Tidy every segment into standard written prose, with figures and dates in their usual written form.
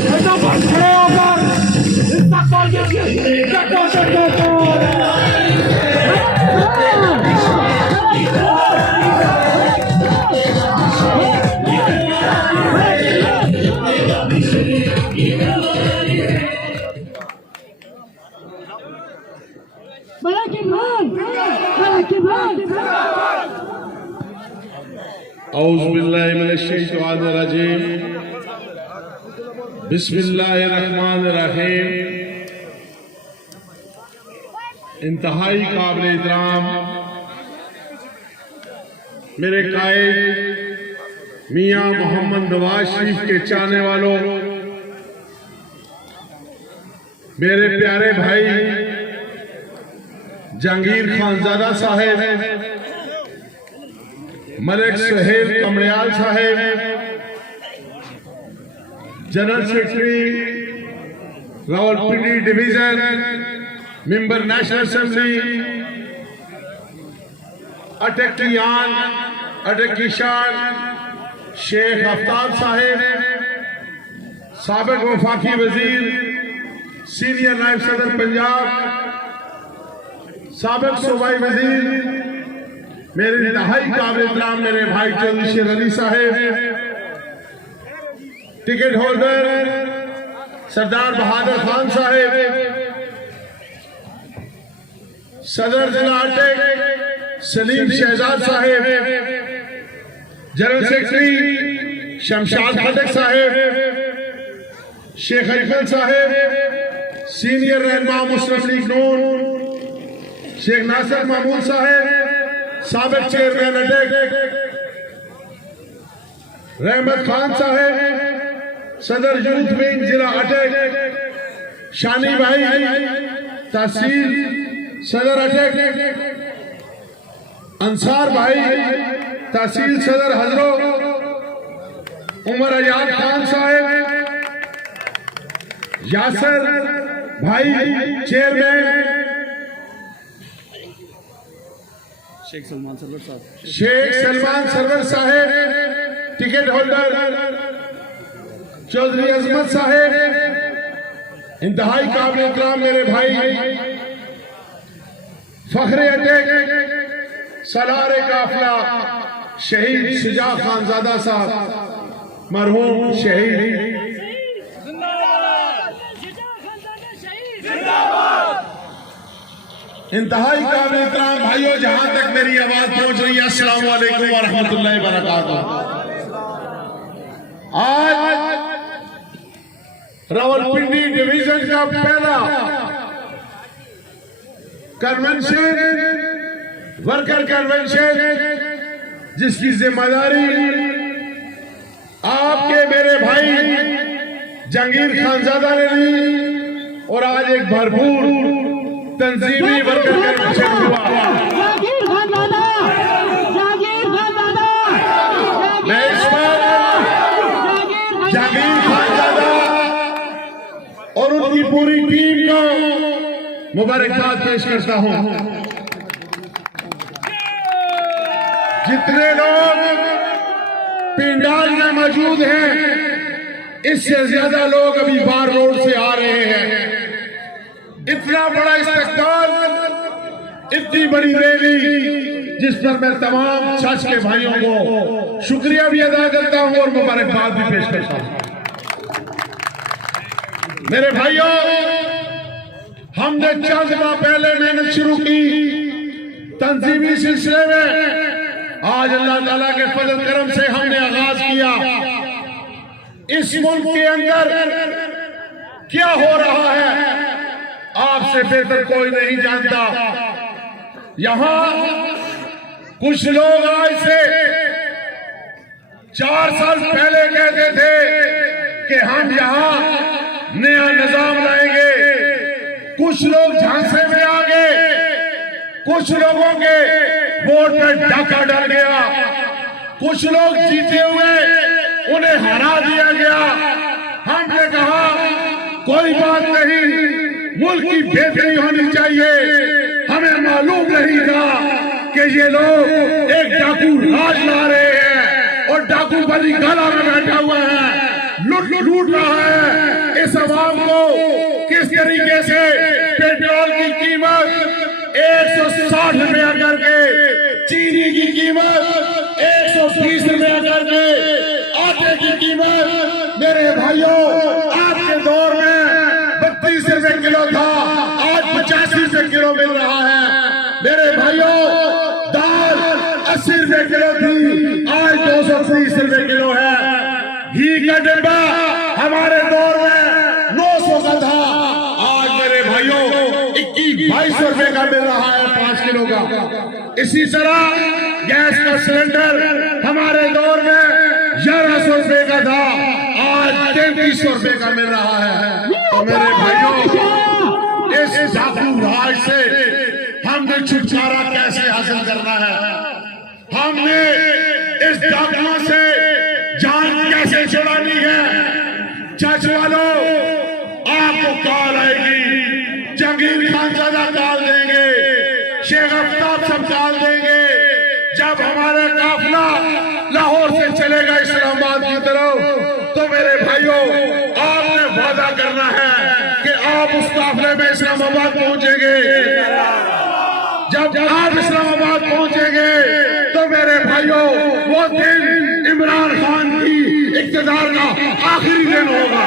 खड़े होकर इस्तकबाल कीजिए। चक्कर औज़ु बिल्लाहि मिनश शैतानिर रजीम। बिस्मिल्लाहिर्रहमानिर्रहीम। इंतहाई काबिल इहतराम मेरे कायद मियां मोहम्मद नवाज शरीफ के चाहने वालों, मेरे प्यारे भाई जहांगीर खानजादा साहेब, मलिक सुहेल कमरियाल साहेब, general secretary Rawalpindi division, member national assembly, अटकियान अटकीशान शेख आफ्ताब साहेब, साबिक वफाकी वजीर, सीनियर नायब सदर पंजाब, साबिक सूबाई वजीर, मेरे इंतहाई काबिल इहतराम मेरे भाई चौधरी शेर अली साहेब, टिकट होल्डर सरदार बहादुर खान साहेब, सदर जिला अटक सलीम शहजाद साहेब, जनरल सेक्रेटरी शमशाद खटक साहेब, शेख अकबर साहेब, सीनियर रहनुमा मुस्लिम लीग नून शेख नासिर महमूद साहेब, साबिक चेयरमैन अटक रहमत खान साहेब, सदर यूथ विंग जिला अटक शानी भाई, तहसील सदर अटक अंसार भाई, तहसील सदर हजरो, उमर अयाद खान साहेब, यासर भाई चेयरमैन, शेख सलमान सरवर साहेब, टिकट होल्डर चौधरी अजमत साहेब, इंतहाई काबिल इहतराम मेरे भाई फखरे अटक सलार काफिला शहीद शुजा खानजादा साहब, मरहूम शहीद। इंतहाई काबिल इहतराम भाइयों, जहां तक मेरी आवाज पहुंच रही है, अस्सलाम वालेकुम व रहमतुल्लाहि व बरकातुहू। आज रावलपिंडी डिवीजन का पहला कन्वेंशन, वर्कर कन्वेंशन, जिसकी जिम्मेदारी आपके मेरे भाई जहांगीर खानजादा ने ली, और आज एक भरपूर तंजीमी वर्कर कन्वेंशन हुआ। मैं इस पर जहांगीर खानजादा और उनकी पूरी टीम को मुबारकबाद पेश करता हूं। जितने लोग पिंडाल में मौजूद हैं, इससे ज्यादा लोग अभी बार रोड से आ रहे हैं। इतना बड़ा इस्तकबाल, इतनी बड़ी रैली, जिस पर मैं तमाम सच के भाइयों को शुक्रिया भी अदा करता हूं और मुबारकबाद भी पेश करता हूं। मेरे भाइयों, हमने चंद माह पहले मेहनत शुरू की तंजीमी सिलसिले में। आज अल्लाह ताला के फजल करम से हमने आगाज किया। इस मुल्क के अंदर क्या हो रहा है आपसे बेहतर कोई नहीं जानता। यहां कुछ लोग आज से 4 साल पहले कहते थे कि हम यहां नया निजाम लाएंगे। कुछ लोग झांसे में आ गए, कुछ लोगों के वोट पे डाका डाल गया, कुछ लोग जीते हुए उन्हें हरा दिया गया। हमने कहा कोई बात नहीं, मुल्क की बेहतरी होनी चाहिए। हमें मालूम नहीं था कि ये लोग एक डाकू राज ला रहे हैं और डाकू बड़ी गला में बैठा हुआ है, लूट रहा है। इस अवाम को किस तरीके से पेट्रोल की कीमत 160 रुपया करके, चीनी की कीमत 120 रुपया करके, आटे की कीमत मेरे भाइयों आपके दौर में 32 रुपए किलो था, आज 85 रुपए किलो मिल रहा है। मेरे भाइयों दाल 80 रुपए किलो थी, आज 230 रुपए किलो है। घी का डिब्बा हमारे दौर में 900 का था, आज मेरे भाइयों 21-22 रुपए का मिल रहा है 5 किलो का। इसी तरह गैस का सिलेंडर हमारे दौर में 1100 रुपए का था, आज 3300 रुपए का मिल रहा है। तो मेरे भाइयों इस डाकू राज से हमने छुटकारा कैसे हासिल करना है, हमने इस डाकुओं से जान कैसे छुड़ानी है। चर्च वालों आपको कॉल आएगी, जंगीर खान ज्यादा कॉल देंगे, शेख आफ्ताब सब कॉल देंगे। जब हमारा काफिला लाहौर से चलेगा इस्लामाबाद की तरफ, तो मेरे भाइयों आपने वादा करना है कि आप उस काफिले में इस्लामाबाद पहुंचेंगे। जब आप इस्लामाबाद पहुंचेंगे तो मेरे भाइयों वो दिन इमरान खान की इक़्तिदार का आखिरी दिन होगा।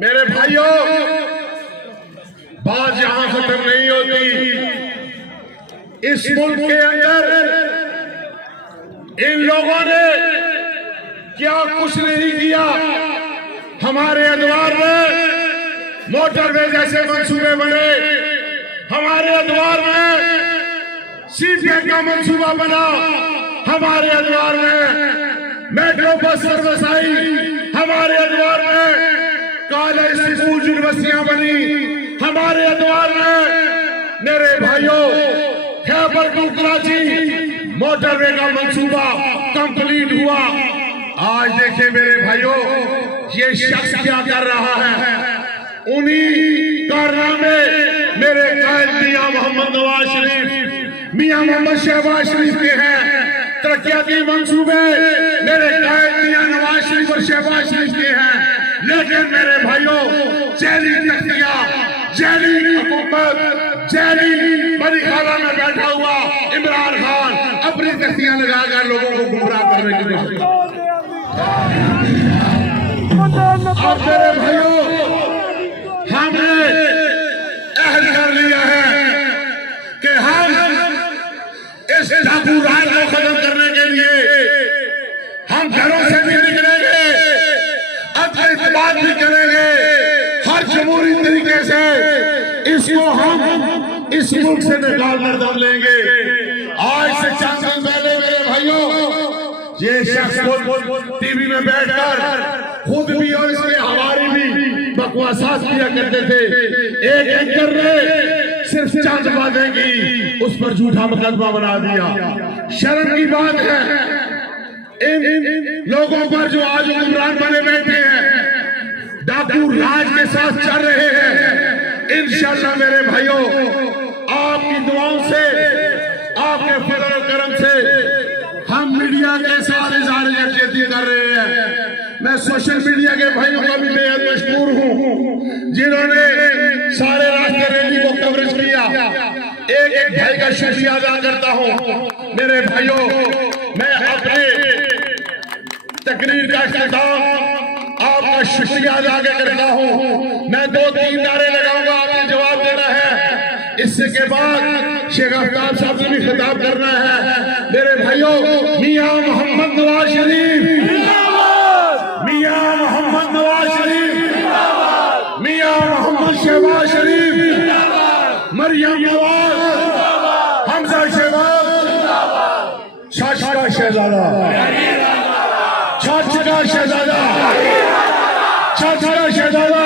मेरे भाइयों बात यहां खत्म नहीं होती। इस मुल्क के अंदर इन लोगों ने क्या कुछ नहीं किया। हमारे अदवार में मोटरवे जैसे मंसूबे बने, हमारे अदवार में सीपीएम का मंसूबा बना, हमारे अदवार में मेट्रो बस सर्विस आई, हमारे अदवार में कॉलेज स्कूल यूनिवर्सिटियां बनी, हमारे अदवार में मेरे भाइयों खैबर टू कराची मोटरवे का मंसूबा कंप्लीट हुआ। आज देखिए मेरे भाइयों ये शख्स क्या कर रहा है, उन्हीं कारनामे मेरे कायद मियां मोहम्मद नवाज शरीफ, मियां मोहम्मद शहबाज शरीफ के हैं। तरक्याती मंसूबे मेरे कायद मियां नवाज शरीफ और शहबाज शरीफ के हैं। लेकिन मेरे भाइयों जैली तख्तियां, जैली हुकूमत, जैली बड़ी खाला में बैठा हुआ इमरान खान अपनी तख्तियां लगाकर लोगों को गुमराह करने की कोशिश। अब मेरे भाइयों हमने अहद कर लिया है कि हम इस डाकू राज को खत्म करने के लिए हम घरों से भी निकलेंगे, बात भी करेंगे, हर जमहूरी तरीके से इसको हम इस मुल्क से निकाल कर दम लेंगे। आज से 4 साल पहले मेरे भाइयों ये शख्स टीवी में बैठकर खुद भी और इसके हमारी भी बकवासात किया करते थे। एक एंकर ने सिर्फ चंद बातें की, उस पर झूठा मुकदमा बना दिया। शर्म की बात है इन लोगों पर जो आज हुक्मरान बने बैठे हैं, डाकू राज के साथ चल रहे हैं। इंशाअल्लाह मेरे भाइयों आपकी दुआओं से, आपके फजल और करम से हम मीडिया के साथ इज़हार यकजहती कर रहे हैं। मैं सोशल मीडिया के भाइयों का भी बेहद मशकूर हूँ जिन्होंने सारे रास्ते रैली को कवरेज किया। एक एक भाई का शुक्रिया अदा करता हूँ। मेरे भाइयों मैं अपने तकरीर का इख्तिताम आपका शुक्रिया अदा करता हूँ। मैं 2-3 नारे लगाऊंगा, आपने जवाब देना है। इससे के बाद शेख आफ्ताब साहब से भी खिताब करना है। मेरे भाइयों मियां मोहम्मद नवाज शरीफ, मियां मोहम्मद नवाज शरीफ, मियां मोहम्मद शहबाज शरीफ, मरियम नवाज, हमजा शहबाज, शाशका शहजादा, छाछका शहजादा, छाछका शहजादा,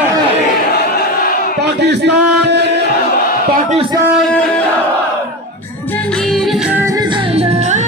पाकिस्तान, पाकिस्तान। जंगीर खान ज़िंदाबाद।